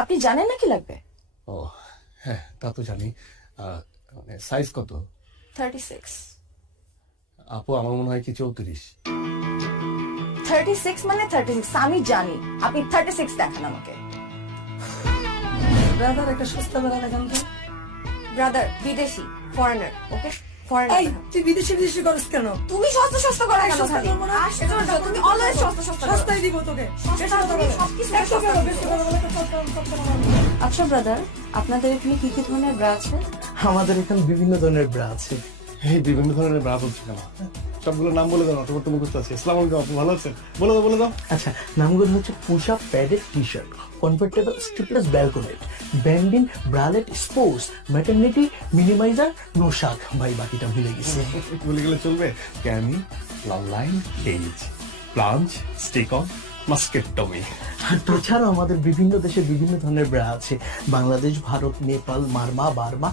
আপনি জানেন না কি লাগবে? ও হ্যাঁ, তা তো জানি। মানে সাইজ কত? 36। আপু আমার মনে হয় কি 34। 36 মানে 36, আমি জানি। আপনি 36 দেখান আমাকে। ব্রাদার একটা সস্তা বেলা দেখান তো। ব্রাদার বিদেশি, ফরেনার, ওকে? এই ফরেনার। তুই বিদেশি বিদেশি করিস কেন? তুমি সস্তা সস্তা করে কেন সস্তা খালি? করবো না। আশ্চর্য, তুমি অলওয়েজ সস্তা সস্তা করো। সস্তাই দিব তোকে। সস্তা বেশি কথা তুমি বলে। সবকিছু একশো সস্তা টাকা দিচ্ছ। বেশি কথা বলে তো সস্তা বলে। আচ্ছা ব্রাদার, আপনাদের এখানে কি কি ধরনের ব্রা আছে? আমাদের এখানে বিভিন্ন ধরনের ব্রা আছে। এই বিভিন্ন ধরনের ব্রা বলছে কেন? সবগুলো নাম বলে দাও, অটোমেট মুখস্থ আছে। আসসালামু আলাইকুম আপু, ভালো আছেন? বলে দাও বলে দাও। আচ্ছা, নামগুলো হচ্ছে push up padded T shirt, comfortable strapless balconette, bandeau bralette sports, maternity minimizer, নোশাক। ভাই বাকিটা ভুলে গেছি। বলে গেলে চলবে? Cami, long line, cage, plunge, stick on, মাস্কেটটমি। আর তাছাড়াও আমাদের বিভিন্ন দেশে বিভিন্ন ধরনের ব্রা আছে। বাংলাদেশ, ভারত, নেপাল, মারমা, বার্মা,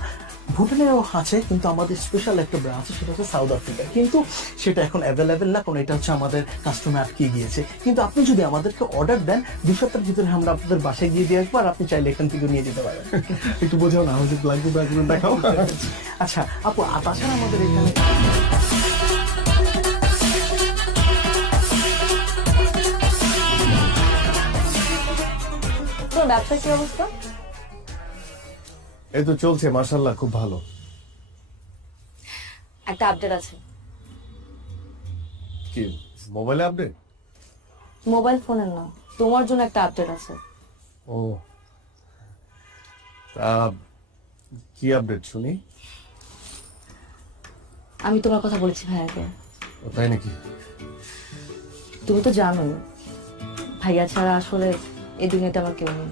ভুটানেরও আছে, কিন্তু আমাদের স্পেশাল একটা ব্রা আছে, সেটা হচ্ছে সাউথ আফ্রিকা। কিন্তু সেটা এখন অ্যাভেলেবেল না, কারণ এটা হচ্ছে আমাদের কাস্টমার আটকে গিয়েছে। কিন্তু আপনি যদি আমাদেরকে অর্ডার দেন, 2 সপ্তাহের ভিতরে আমরা আপনাদের বাসায় গিয়ে দিয়ে আসবো, আর আপনি চাইলে এখান থেকে নিয়ে যেতে পারেন। একটু বোঝাও না, আমাদের লাগবে ব্যাগগুলো দেখাও। আচ্ছা আপু, তাছাড়া আমাদের এখানে তোমার ব্যবসার কি অবস্থা? এই তো চলছে মাশাআল্লাহ, খুব ভালো। একটা আপডেট আছে। কি মোবাইলে আপডেট? মোবাইল ফোনের না, তোমার জন্য একটা আপডেট আছে। ও তা কি আপডেট শুনি? আমি তোমার কথা বলেছি ভাইয়াকে। ও তাই নাকি? তুমি তো জানোই ভাইয়া ছাড়া আসলে এই দুনিয়াতে আমার কেউ নেই।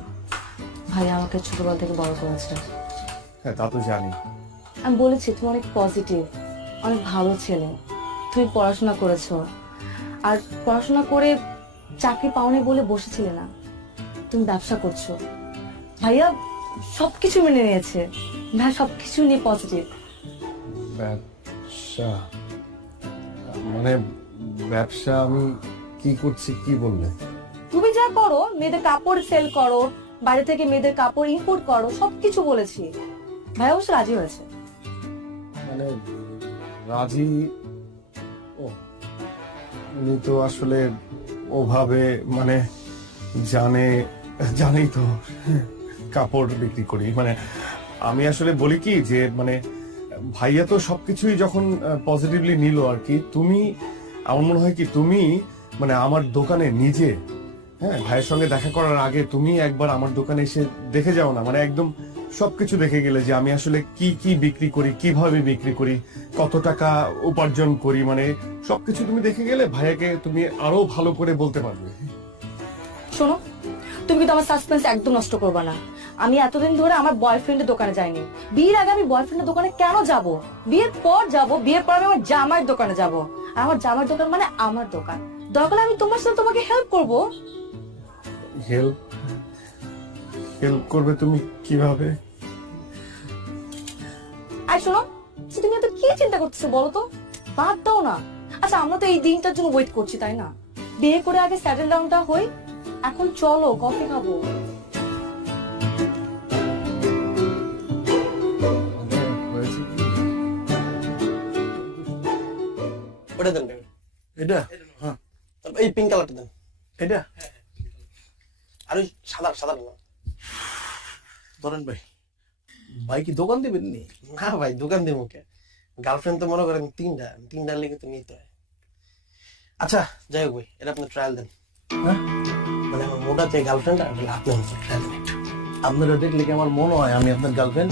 ভাইয়া আমাকে ছোটবেলা থেকে বড় করেছে। হ্যাঁ তা তো জানি। আমি বলেছি তুমি অনেক পজিটিভ, অনেক ভালো ছেলে। তুমি পড়াশোনা করেছো, আর পড়াশোনা করে চাকরি পাওনি বলে বসেছিলে না, তুমি ব্যবসা করছো। ভাইয়া সবকিছু মেনে নিয়েছে, ভাই সবকিছু নিয়ে পজিটিভ। ব্যবসা মানে ব্যবসা আমি কি করছি কি বললে? তুমি যা করো, মেয়েদের কাপড় সেল করো, বাইরে থেকে মেয়েদের কাপড় ইম্পোর্ট করো, সবকিছু বলেছি। ভাই অবশ্য রাজি হয়েছে। মানে রাজি? ও উনি তো আসলে ওভাবে মানে জানেই তো কাপড় বিক্রি করি। মানে আমি আসলে বলি কি যে মানে ভাইয়া তো সবকিছুই যখন পজিটিভলি নিল আর কি, তুমি আমার মনে হয় কি তুমি মানে আমার দোকানে নিজে, হ্যাঁ ভাইয়ের সঙ্গে দেখা করার আগে তুমি একবার আমার দোকানে এসে দেখে যাও না, মানে একদম সবকিছু দেখে গেলে যে আমি আসলে কি কি বিক্রি করি, কিভাবে বিক্রি করি, কত টাকা উপার্জন করি, মানে সবকিছু তুমি দেখে গেলে ভাইয়াকে তুমি আরো ভালো করে বলতে পারবে। শোনো, তুমি কিন্তু আমার সাসপেন্স একদম নষ্ট করবে না। আমি এতদিন ধরে আমার বয়ফ্রেন্ডের দোকানে যাইনি। বিয়ের আগে আমি বয়ফ্রেন্ডের দোকানে কেন যাব? বিয়ের পর যাব, বিয়ের পর আমি আমার জামাইয়ের দোকানে যাব। আর আমার জামাইয়ের দোকান মানে আমার দোকান। দরকার আমি তোমার সাথে তোমাকে হেল্প করব। হেল্প করবে তুমি কিভাবে? আর শোনো, তুমি এত কি চিন্তা করতেছো বলো তো? বাদ দাও না। আচ্ছা, আমরা তো এই দিনটার জন্য ওয়েট করছি, তাই না? বিয়ে করে আগে সেটেল ডাউনটা হই। এখন চলো কফি খাবো। ওটা দেন। এটা হ্যাঁ, তারপর এই পিঙ্ক কালারটা দেন। এটা আর ওই সাদা সাদা না। ধরেন ভাই। ভাই কি দোকান দিবেন নি? না ভাই, দোকান দিয়ে মুখে গার্লফ্রেন্ড তো মনে করেন তিনটা লেগে তো নিতে হয়। আচ্ছা যাই হোক ভাই, এটা আপনি ট্রায়াল দেন। হ্যাঁ, মানে আমার মোটা যে গার্লফ্রেন্ড আপনি ট্রায়াল দেন একটু। আপনারা দেখলে কি আমার মনে হয় আমি আপনার গার্লফ্রেন্ড?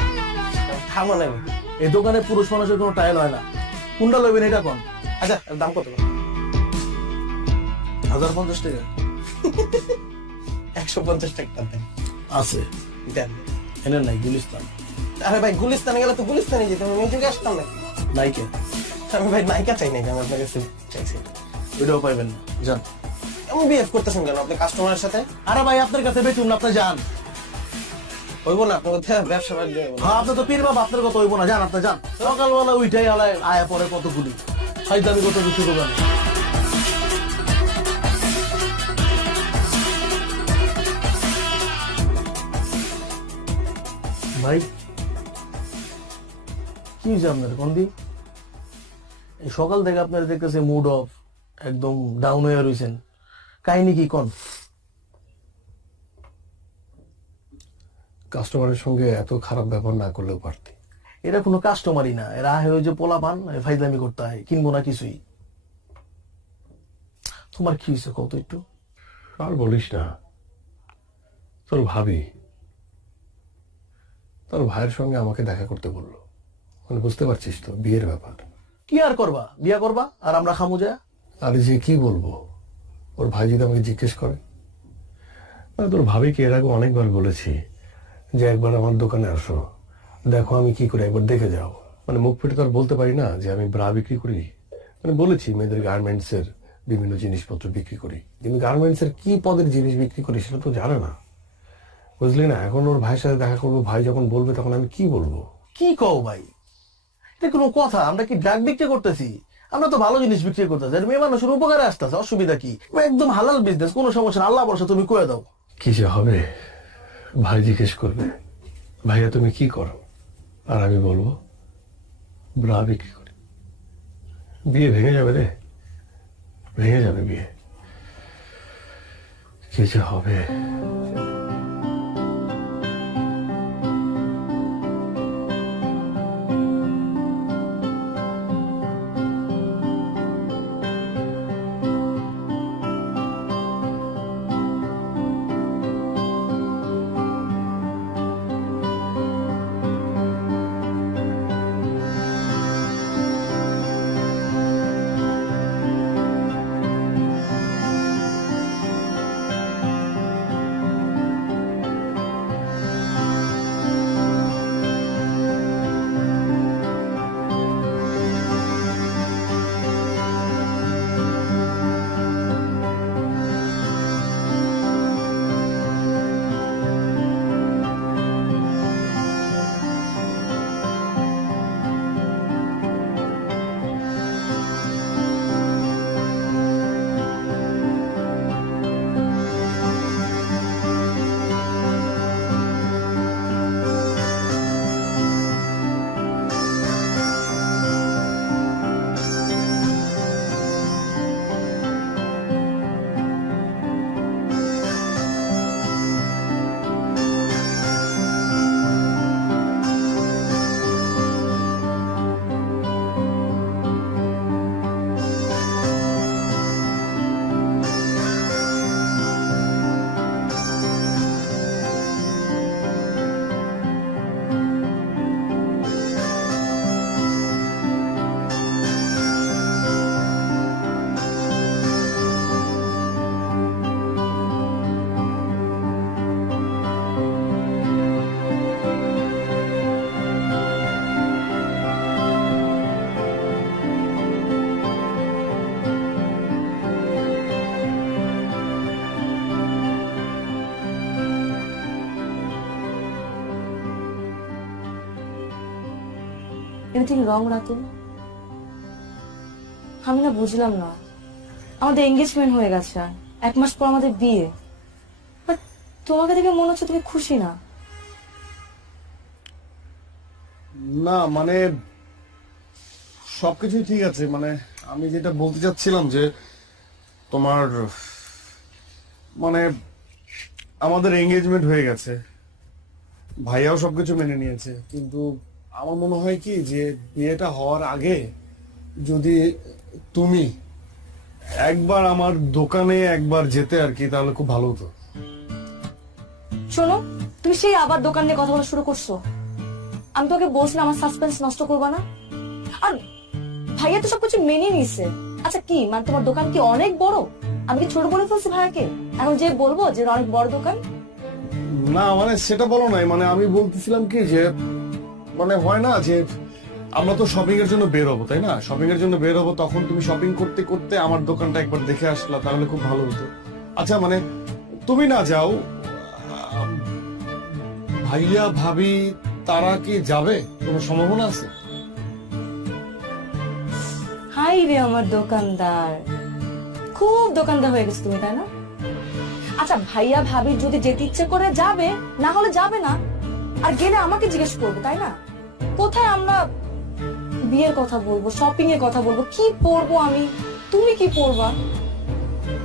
থামো না ভাই। এই দোকানে পুরুষ মানুষের কোনো ট্রায়াল হয় না। কোনটা লইবেন এটা কোন? আচ্ছা এর দাম কত? 1050 টাকা 150 টাকা দেন। আছে। দেন। এনে নাই গুলিস্তান। আরে ভাই, গুলিস্তানে গেলে তো গুলিস্তানে যেতে হবে, মিউজিকে আসতাম নাকি? নাইকে আমি ভাই নায়িকা চাই নাকি? আমি আপনার কাছে চাইছি। ওইটাও পাইবেন না, যান। এমন বিহেভ করতেছেন কেন আপনি কাস্টমারের সাথে? আরে ভাই আপনার কাছে বেচুন না, আপনি যান। হইব না আপনার কথা, ব্যবসা বাণিজ্য হইব না। হ্যাঁ, আপনি তো পীর বাবা, আপনার কথা হইব না, যান আপনি যান। সকালবেলা উইটাই আলায় আয়া পরে কতগুলি ফাইদামি কত কিছু দোকানে। ভাই কি হয়েছে আপনার কন্দি? এই সকাল থেকে আপনার দেখতেছে মুড অফ, একদম ডাউন হয়ে রয়েছেন। কাহিনী কি কোন? কাস্টমারের সঙ্গে এত খারাপ ব্যবহার না করলেও পারতি। এরা কোনো কাস্টমারই না, এরা আহে ওই যে পোলা পান ফাইজলামি করতে হয়, কিনবো না কিছুই। তোমার কি হয়েছে কত একটু? আর বলিস না, তোর ভাবি তোর ভাইয়ের সঙ্গে আমাকে দেখা করতে বললো। মানে বুঝতে পারছিস তো, বিয়ের ব্যাপার। কি আর করবা, বিয়া করবা আর আমরা খামু যা? আরে যে কি বলবো, ওর ভাই যদি আমাকে জিজ্ঞেস করে। মানে তোর ভাবিকে এর আগে অনেকবার বলেছি যে একবার আমার দোকানে আসো, দেখো আমি কি করি, একবার দেখে যাও। মানে মুখ ফুটে তো আর বলতে পারি না যে আমি ব্রা বিক্রি করি। মানে বলেছি মেয়েদের গার্মেন্টস এর বিভিন্ন জিনিসপত্র বিক্রি করি, কিন্তু গার্মেন্টস এর কি পদের জিনিস বিক্রি করি সেটা তো জানে না, বুঝলি না। এখন ওর ভাইয়ের সাথে দেখা করবো, ভাই যখন বলবে তখন আমি কি বলবো? কি কও ভাই, এটা কোনো কথা? আমরা কি ড্রাগ বিক্রি করতেছি? আমরা তো ভালো জিনিস বিক্রি করতেছি, আর মেয়ে মানুষের উপকারে আসতেছে, অসুবিধা কি? একদম হালাল বিজনেস, কোনো সমস্যা না, আল্লাহ বর্ষা তুমি কয়ে দাও। কি যে হবে, ভাই জিজ্ঞেস করবে ভাইয়া তুমি কি করো, আর আমি বলবো ব্রা বিক্রি করি। বিয়ে ভেঙে যাবে রে, ভেঙে যাবে বিয়ে। কি যে হবে। Anything wrong Ratul? আমি না বুঝলাম না, আমাদের এঙ্গেজমেন্ট হয়ে গেছে, 1 মাস পর আমাদের বিয়ে, বাট তোমাকে দেখে মনে হচ্ছে তুমি খুশি না। না মানে সবকিছুই ঠিক আছে, মানে আমি যেটা বলতে চাচ্ছিলাম যে তোমার মানে আমাদের এঙ্গেজমেন্ট হয়ে গেছে, ভাইয়াও সবকিছু মেনে নিয়েছে, কিন্তু আমার মনে হয় কি যে বিয়েটা হওয়ার আগে যদি তুমি একবার আমার দোকানে একবার যেতে আর কি, তাহলে খুব ভালো হতো। শোনো, তুমি সেই আবার দোকান নিয়ে কথা বলা শুরু করছো। আমি তোকে বলছিলাম আমার সাসপেন্স নষ্ট করবা না, আর ভাইয়া তো সবকিছু মেনে নিছে। আচ্ছা কি মানে তোমার দোকান কি অনেক বড়? আমি কি ছোট বলে ফেলছি ভাইয়াকে? এখন যে বলবো যে অনেক বড় দোকান? না মানে সেটা বলো নাই, মানে আমি বলতেছিলাম কি যে মানে হয় না যে আমরা তো শপিং এর জন্য বের হবো, তাই না? শপিং এর জন্য বের হবো, তখন তুমি শপিং করতে করতে আমার দোকানটা একবার দেখে আসলা, তাহলে খুব ভালো হতো। আচ্ছা মানে তুমি না যাও, ভাইয়া ভাবি তারা কি যাবে? কোনো সম্ভাবনা আছে? হাই রে আমার দোকানদার, খুব দোকানদার হয়ে গেছে তুমি, তাই না? আচ্ছা ভাইয়া ভাবির যদি যেতে ইচ্ছে করে যাবে, না হলে যাবে না। আর গেলে আমাকে জিজ্ঞেস করবে, তাই না? কোথায় আমরা বিয়ের কথা বলবো, শপিং এর কথা বলবো, কি পরবো আমি, তুমি কি পরবা?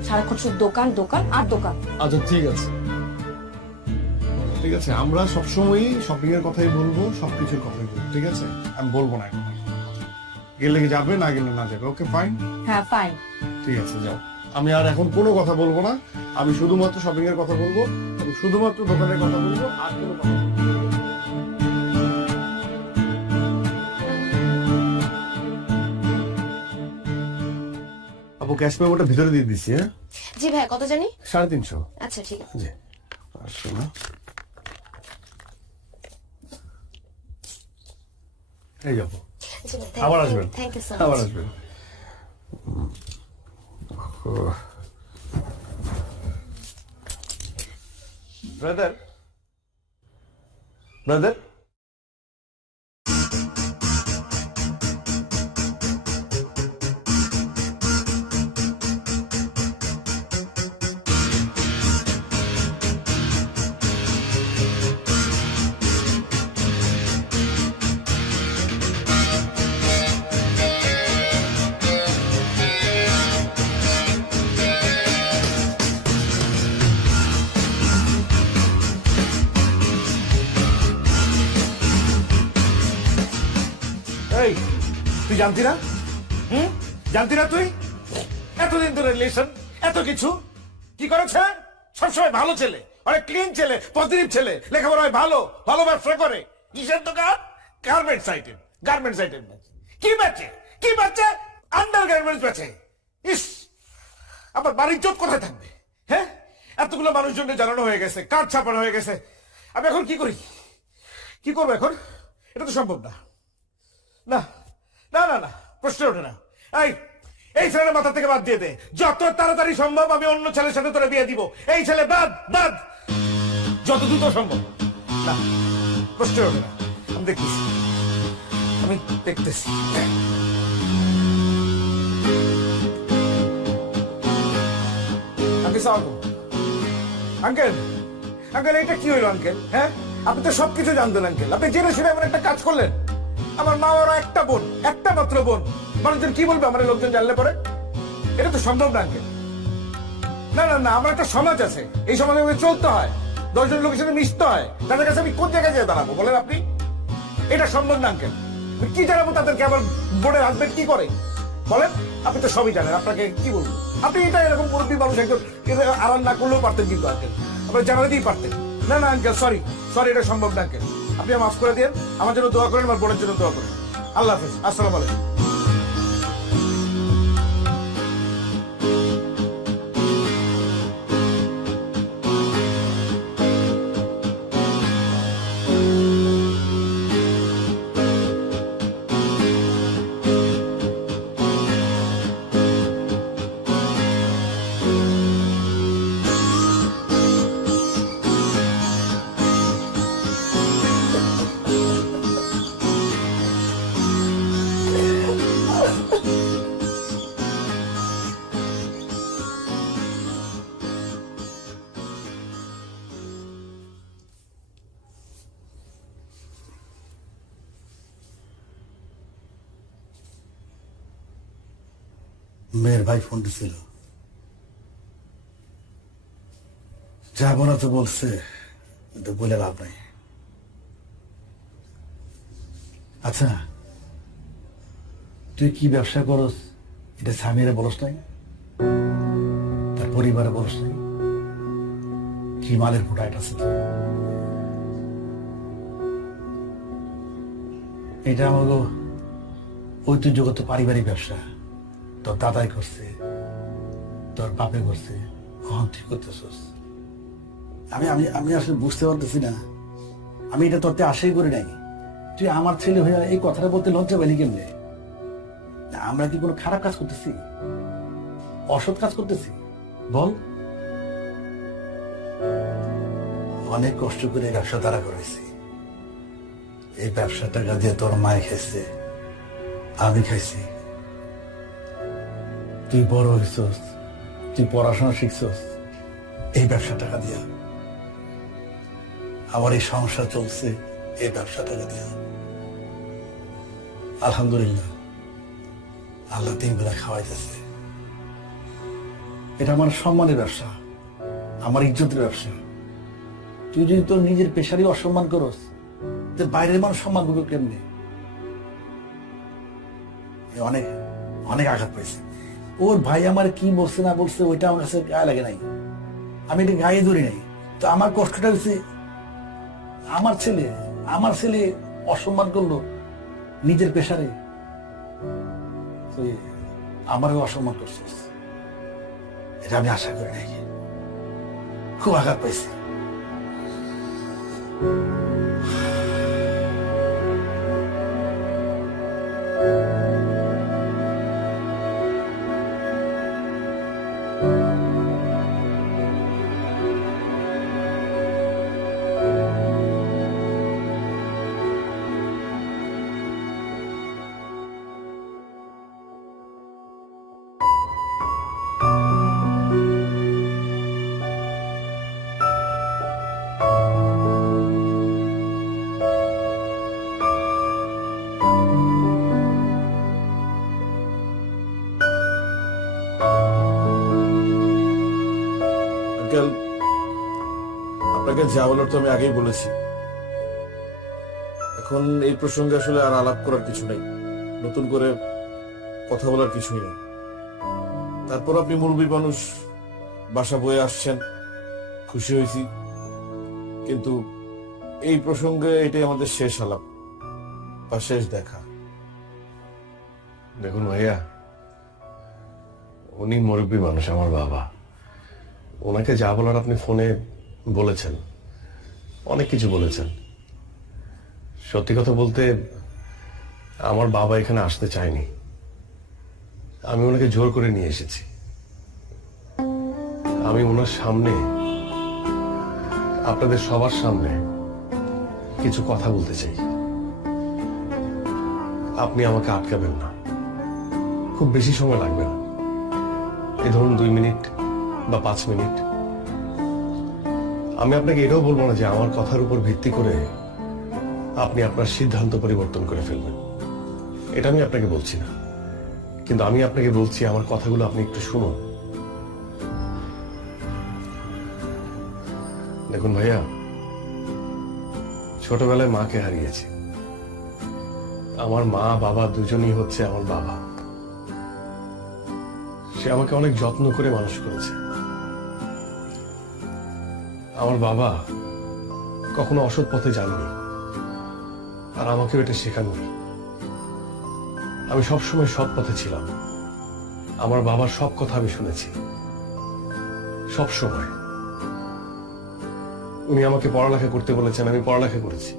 সারাক্ষণ শুধু দোকান দোকান আর দোকান। আচ্ছা ঠিক আছে, ঠিক আছে, আমরা সবসময়ই শপিং এর কথাই বলবো, সবকিছুর কথাই বলবো, ঠিক আছে? আমি বলবো না এখন। গেলে যাবে, না গেলে না যাবে। Okay fine. হ্যাঁ ফাইন। ঠিক আছে, যাও। আমি আর এখন কোনো কথা বলবো না, আমি শুধুমাত্র শপিং এর কথা বলবো এবং শুধুমাত্র দোকানের কথা বলবো, আর কোনো কথা বলবো না। আপু ক্যাশ মেমোটা ভিতরে দিয়ে দিচ্ছি। হ্যাঁ, জি ভাই, কত জানি? 350। আচ্ছা ঠিক আছে। জি, আসো না, এই যাবো। জি ভাই, আবার আসবেন। থ্যাংক ইউ সো আবার মাচ। আসবেন। ব্রাদার, ব্রাদার, এই তুই জানতি না? জানতি না তুই? এতদিন ধরে রিলেশন, এত কিছু কি করেছে? সবসময় ভালো ছেলে, অনেক ক্লিন ছেলে, পজিটিভ ছেলে, লেখাপড়ায় ভালো, ভালো ব্যবসা করে। কিসের দোকান? Garments item, garments item. কি বেচে? কি বেচে? আন্ডার গার্মেন্টস বেচে। ইস, আমার বাড়ির চোট কোথায় থাকবে? হ্যাঁ, এতগুলো মানুষজনকে জানানো হয়ে গেছে, কার্ড ছাপানো হয়ে গেছে। আমি এখন কি করি? কি করবো এখন? এটা তো সম্ভব না। না না না না, প্রশ্ন ওঠে না। এই ছেলের মাথা থেকে বাদ দিয়ে দে, যত তাড়াতাড়ি সম্ভব আমি অন্য ছেলের সাথে তোরে বিয়ে দিব। এই ছেলে বাদ, বাদ, যত দ্রুত সম্ভব। না, প্রশ্ন ওঠে না। আমি দেখতেছি, আমি দেখতেছি। আঙ্কেল, আঙ্কেল, এটা কি হইল আঙ্কেল? হ্যাঁ, আপনি তো সবকিছু জানতেন আঙ্কেল, আপনি জেনে শুনে এমন একটা কাজ করলেন। আমার মা ওরা একটা বোন, একটা মাত্র বোন, মানুষজন কি বলবে আমার লোকজন জানলে পরে? এটা তো সম্ভব না আঙ্কেল। না না না, আমার একটা সমাজ আছে, এই সমাজে আমাকে চলতে হয়, 10 জন লোকের সাথে মিশতে হয়, তাদের কাছে আমি কোন জায়গায় যেয়ে দাঁড়াবো বলেন আপনি? এটা সম্ভব না আঙ্কেল। কি জানাবো তাদেরকে আমার বোনের হাজবেন্ড কি করে বলেন? আপনি তো সবই জানেন, আপনাকে কি বলবো? আপনি এটা এরকম মুরব্বী মানুষ একজন আড়াল না করলেও পারতেন কিন্তু আঙ্কেল, আপনি জানাতেই পারতেন। না না আঙ্কেল, সরি সরি, এটা সম্ভব না আঙ্কেল। আপনি মাফ করে দিন, আমার জন্য দোয়া করেন, আমার বোনের জন্য দোয়া করেন। আল্লাহ হাফিজ, আসসালামু আলাইকুম। মেয়ের ভাই ফোন দিছিল, যাবো না তো বলছে, কিন্তু বলে লাভ নাই। আচ্ছা, তুই কি ব্যবসা করস এটা স্বামীরা বলস নাই, তার পরিবারে বলস নাই? কি মালের প্রোডাক্ট আছে তো? এটা আমাকে ঐতিহ্যগত পারিবারিক ব্যবসা। তোর দাদাই করছে, তোর বাপে করছে, কখন তুই করতেছস? আমি আমি আমি আসলে বুঝতে পারতেছি না। আমি এটা তোরতে আশাই করি নাই। তুই আমার ছেলে হয়ে এই কথাটা বলতে লজ্জা পেলি কেমনে? আমরা কি কোনো খারাপ কাজ করতেছি, অসৎ কাজ করতেছি বল? অনেক কষ্ট করে এই ব্যবসা দাঁড়া করেছি। এই ব্যবসা টাকা দিয়ে তোর মায় খাইছে, আমি খাইছি। তুই বড় হইছস, তুই পড়াশোনা শিখছস এই ব্যবসা টাকা দিয়া। আমার এই সংসার চলছে এই ব্যবসা টাকা দিয়ে। আলহামদুলিল্লাহ, আল্লাহ 3 বেলা খাওয়াইতেছে। এটা আমার সম্মানের ব্যবসা, আমার ইজ্জতের ব্যবসা। তুই যদি তোর নিজের পেশারই অসম্মান করস, তো বাইরের মানুষ সম্মান করবে কেমনি? অনেক অনেক আঘাত পাইছে। ওর ভাই আমার কি বলছে না বলছে ওইটা আমার কাছে গায়ে লাগে নাই, আমি এটা গায়ে ধরি নাই। তো আমার কষ্টটা হচ্ছে আমার ছেলে অসম্মান করলো নিজের পেশারে, তুই আমারও অসম্মান করছিস, এটা আমি আশা করি নাই। খুব আঘাত পাইছি। আঙ্কেল, আপনাকে যা বলার তো আমি আগেই বলেছি। এখন এই প্রসঙ্গে আসলে আর আলাপ করার কিছু নেই, নতুন করে কথা বলার কিছুই নেই। তারপর আপনি মুরব্বী মানুষ, বাসা বয়ে আসছেন, খুশি হয়েছি, কিন্তু এই প্রসঙ্গে এটাই আমাদের শেষ আলাপ বা শেষ দেখা। দেখুন ভাইয়া, উনি মুরব্বী মানুষ, আমার বাবা। ওনাকে যা বলার আপনি ফোনে বলেছেন, অনেক কিছু বলেছেন। সত্যি কথা বলতে আমার বাবা এখানে আসতে চায়নি, আমি ওনাকে জোর করে নিয়ে এসেছি। আমি ওনার সামনে, আপনাদের সবার সামনে কিছু কথা বলতে চাই। আপনি আমাকে আটকাবেন না, খুব বেশি সময় লাগবে না, এই ধরুন 2 মিনিট বা 5 মিনিট। আমি আপনাকে এটাও বলবো না যে আমার কথার উপর ভিত্তি করে আপনি আপনার সিদ্ধান্ত পরিবর্তন করে ফেলবেন, এটা আমি আপনাকে বলছি না। কিন্তু আমি আপনাকে বলছি, আমার কথাগুলো আপনি একটু শুনুন। দেখুন ভাইয়া, ছোটবেলায় মাকে হারিয়েছি। আমার মা বাবা দুজনই হচ্ছে আমার বাবা। সে আমাকে অনেক যত্ন করে মানুষ করেছে। আমার বাবা কখনো অসৎ পথে যাননি, আর আমাকেও এটা শেখাননি। আমি সবসময় সৎ পথে ছিলাম। আমার বাবার সব কথা আমি শুনেছি, সব সময়। উনি আমাকে পড়ালেখা করতে বলেছেন, আমি পড়ালেখা করেছি,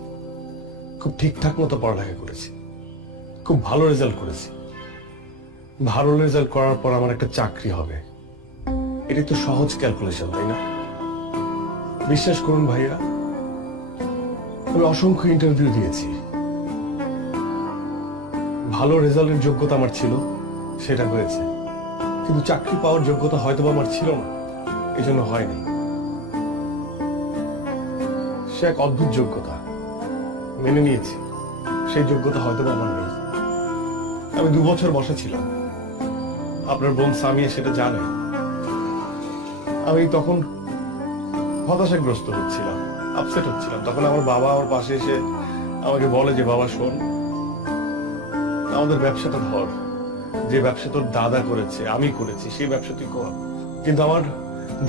খুব ঠিকঠাক মতো পড়ালেখা করেছি, খুব ভালো রেজাল্ট করেছি। ভালো রেজাল্ট করার পর আমার একটা চাকরি হবে, এটি তো সহজ ক্যালকুলেশন, তাই না? বিশ্বাস করুন ভাইয়া, আমি অসংখ্য ইন্টারভিউ দিয়েছি। ভালো রেজাল্টের যোগ্যতা আমার ছিল, সেটা হয়েছে, কিন্তু চাকরি পাওয়ার যোগ্যতা হয়তো আমার ছিল না, এই জন্য হয়নি। সে এক অদ্ভুত যোগ্যতা, মেনে নিয়েছি, সেই যোগ্যতা হয়তো আমার নেই। আমি 2 বছর বসা ছিলাম, আপনার বোন সামিয়া সেটা জানে। আমি তখন হতাশাগ্রস্ত হচ্ছিলাম, আপসেট হচ্ছিলাম। তখন আমার বাবা আমার পাশে এসে আমাকে বলে যে, বাবা শোন, আমাদের ব্যবসাটা ধর, যে ব্যবসা তোর দাদা করেছে, আমি করেছি, সেই ব্যবসা তুই কর। কিন্তু আমার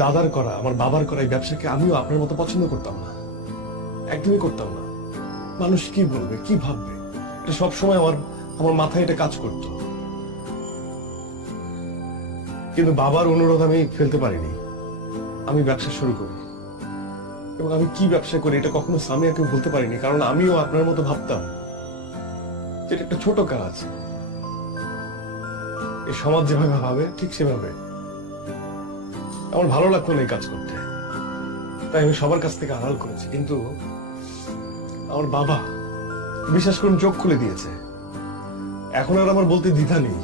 দাদার করা, আমার বাবার করা এই ব্যবসাকে আমিও আপনার মতো পছন্দ করতাম না, একদমই করতাম না। মানুষ কি বলবে, কি ভাববে, এটা সবসময় আমার মাথায় এটা কাজ করত। কিন্তু বাবার অনুরোধ আমি ফেলতে পারিনি, আমি ব্যবসা শুরু করি। এবং আমি কি ব্যবসা করি এটা কখনো সামিয়াকে বলতে পারিনি, কারণ আমিও আপনার মতো ভাবতাম যেটা একটা ছোট কাজ, এই সমাজ যেভাবে ভাবে ঠিক সেভাবে। আমার ভালো লাগতো না এই কাজ করতে, তাই আমি সবার কাছ থেকে আড়াল করেছি। কিন্তু আমার বাবা, বিশ্বাস করুন, চোখ খুলে দিয়েছে। এখন আর আমার বলতে দ্বিধা নেই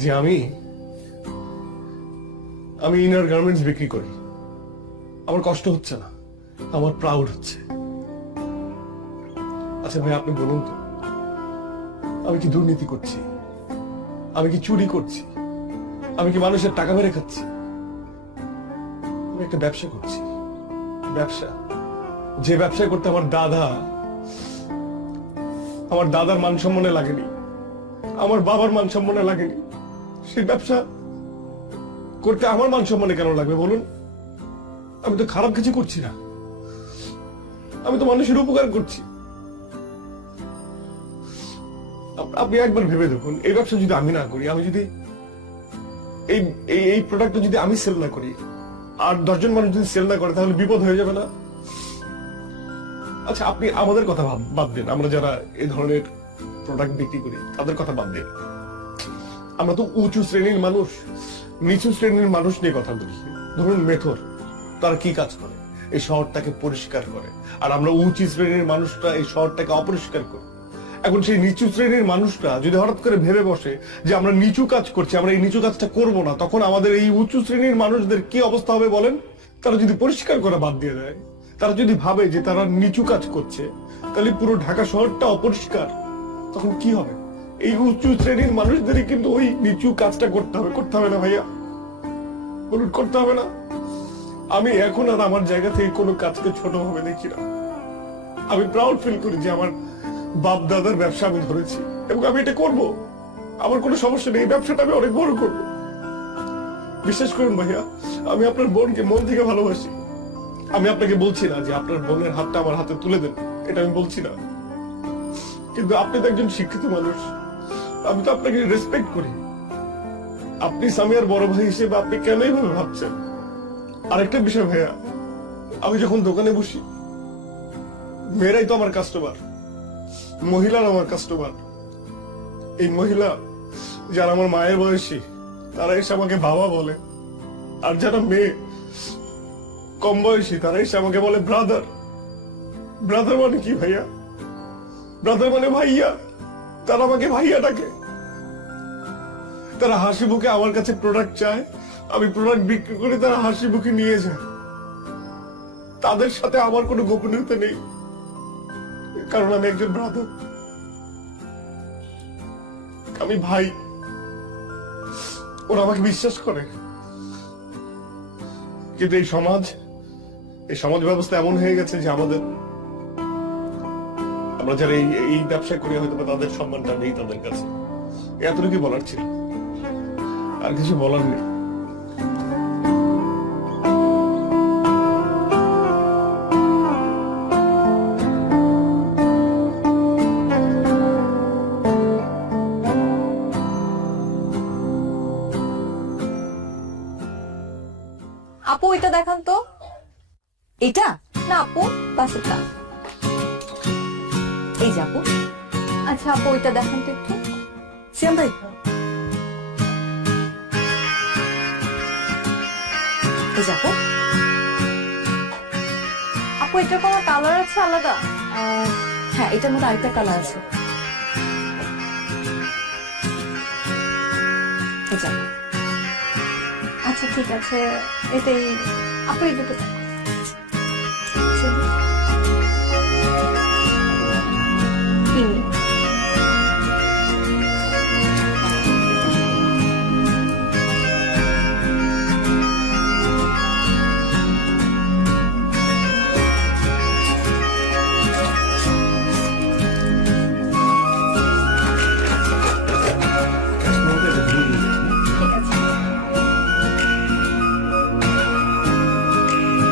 যে আমি ইনার গার্মেন্টস বিক্রি করি। আমার কষ্ট হচ্ছে না, আমার প্রাউড হচ্ছে। আচ্ছা ভাই, আপনি বলুন তো, আমি কি দুর্নীতি করছি? আমি কি চুরি করছি? আমি কি মানুষের টাকা মেরে খাচ্ছি? আমি একটা ব্যবসা করছি, ব্যবসা, যে ব্যবসা করতে আমার দাদার মান সম্মানে লাগেনি, আমার বাবার মান সম্মানে লাগেনি, সেই ব্যবসা করতে আমার মান সম্মানে কেন লাগবে বলুন? আমি তো খারাপ কিছু করছি না, আমি তো মানুষের উপকার করছি। আপনি একবার ভেবে দেখুন, এই ব্যবসা যদি আমি না করি, আমি যদি এই প্রোডাক্টটা যদি আমি সেল না করি, আর 10 জন মানুষ যদি সেল না করে, তাহলে বিপদ হয়ে যাবে না? আচ্ছা, আপনি আমাদের কথা বাদ দেন, আমরা যারা এই ধরনের প্রোডাক্ট বিক্রি করি তাদের কথা বাদ দেন। আমরা তো উঁচু শ্রেণীর মানুষ, নিচু শ্রেণীর মানুষ নিয়ে কথা বলি। ধরুন মেথর, তারা কি কাজ করে? এই শহরটাকে পরিষ্কার করে। আর আমরা উঁচু শ্রেণীর মানুষরা এই শহরটাকে অপরিষ্কার করি। এখন সেই নিচু শ্রেণীর মানুষরা যদি হঠাৎ করে ভেবে বসে যে আমরা নিচু কাজ করছি, আমরা এই নিচু কাজটা করব না, তখন আমাদের এই উঁচু শ্রেণীর মানুষদের কি অবস্থা হবে বলেন? তারা যদি পরিষ্কার করা বাদ দিয়ে দেয়, তারা যদি ভাবে যে তারা নিচু কাজ করছে, তাহলে পুরো ঢাকা শহরটা অপরিষ্কার, তখন কি হবে? এই উঁচু শ্রেণীর মানুষদেরই কিন্তু ওই নিচু কাজটা করতে হবে না ভাইয়া? বলুন, করতে হবে না? আমি এখন আর আমার জায়গা থেকে কোনো কাজকে ছোট ভাবে দেখি না। আমি প্রাউড ফিল করি যে আমার বাপ দাদার ব্যবসা আমি ধরেছি, এবং আমি এটা করব। আমার কোনো সমস্যা নেই, এই ব্যবসাটা আমি অনেক বড় করব। বিশ্বাস করুন ভাইয়া, আমি আপনার বোনকে মন থেকে ভালোবাসি। আমি আপনাকে বলছি না যে আপনার বোনের হাতটা আমার হাতে তুলে দেন, এটা আমি বলছি না। কিন্তু আপনি তো একজন শিক্ষিত মানুষ, আমি তো আপনাকে রেসপেক্ট করি। আপনি সামিয়ার বড় ভাই হিসেবে আপনি কেন এইভাবে ভাবছেন? আরেকটা বিষয় ভাইয়া, আমি যখন দোকানে বসি, মেয়েরাই তো আমার কাস্টমার, মহিলারা আমার কাস্টমার। এই মহিলা যারা আমার মায়ের বয়সী, তারা এসে আমাকে বাবা বলে। আর যারা মেয়ে কম বয়সী, তারা এসে আমাকে বলে ব্রাদার। ব্রাদার মানে কি ভাইয়া? ব্রাদার মানে ভাইয়া। তারা আমাকে ভাইয়া ডাকে। তারা হাসি মুখে আমার কাছে প্রোডাক্ট চায়, আমি প্রোডাক্ট বিক্রি করে তারা হাসি মুখে নিয়ে যায়। তাদের সাথে আমার কোনো গোপনীয়তা নেই, কারণ আমি একজন ব্রাদার, আমি ভাই। ওরা আমাকে বিশ্বাস করে। কিন্তু এই সমাজ ব্যবস্থা এমন হয়ে গেছে যে আমরা যারা এই ব্যবসা করি, হয়তো তাদের সম্মানটা নেই তাদের কাছে। এতটুকু বলার ছিল, আর কিছু বলার নেই। আপু এটা দেখান তো। এটা না আপু, পাশেরটা। এই যে আপু। আচ্ছা আপু এটা দেখান তো একটু। শ্যাম ভাই, এই যে আপু। আপু এটার কোনো কালার আছে আলাদা? হ্যাঁ, এটার মধ্যে আরেকটা কালার আছে। এই যে। আচ্ছা ঠিক আছে, এটাই আপু এই দুটো। আচ্ছা।